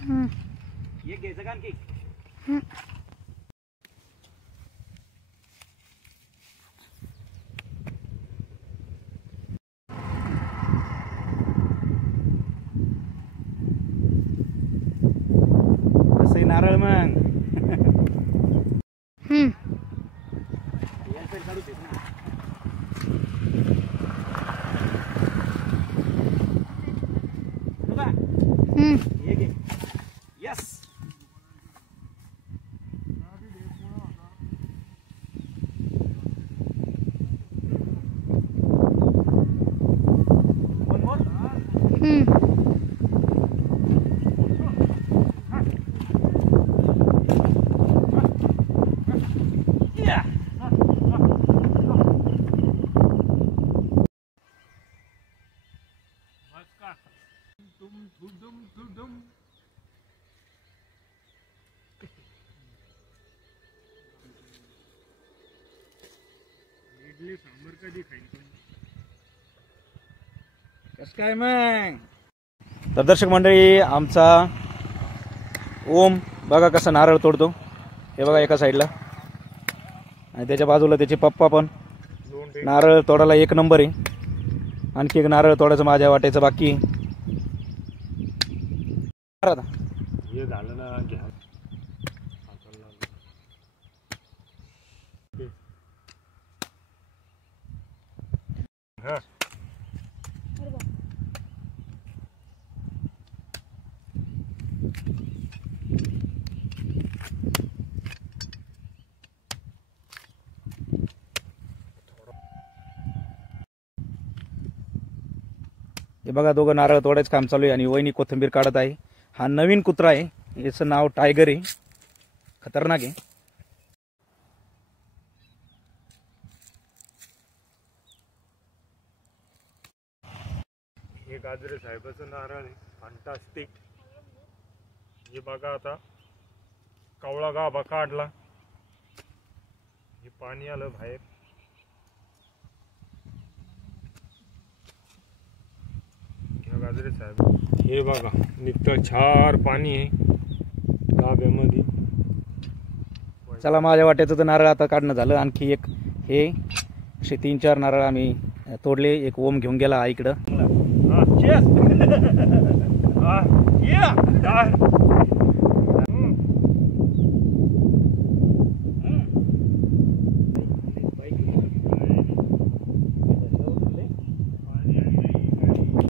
एक घ्यायचं का आणखी? कसं नारळ मग yes one more idli sambar कधी खाईल पण कसं काय मग? तर दर्शक मंडळी आमचा ओम बघा कसा नारळ तोडतो. हे बघा एका साईडला आणि त्याच्या बाजूला त्याचे पप्पा पण नारळ तोडायला एक नंबर आहे. आणखी एक नारळ तोडायचं माझ्या वाट्याचं बाकी हे झालं ना घ्या. हे बघा दोघं नारळ तोडायचं काम चालू आहे आणि वहिनी कोथिंबीर काढत आहे. हा नवीन कुत्रा आहे, याचं नाव टायगर आहे, खतरनाक आहे. हे गाजरे साहेबाचं नारळ आहे, फंटास्टिक. हे बघा आता कावळा गाभा काढला, हे पाणी आलं बाहेर. गाजरे साहेब हे बघा निघतं छार पाणी आहे गाभ्यामध्ये. चला माझ्या वाट्याचं तर नारळ आता काढणं झालं. आणखी एक हे असे 3-4 नारळ आम्ही तोडले. एक ओम घेऊन गेला इकडं.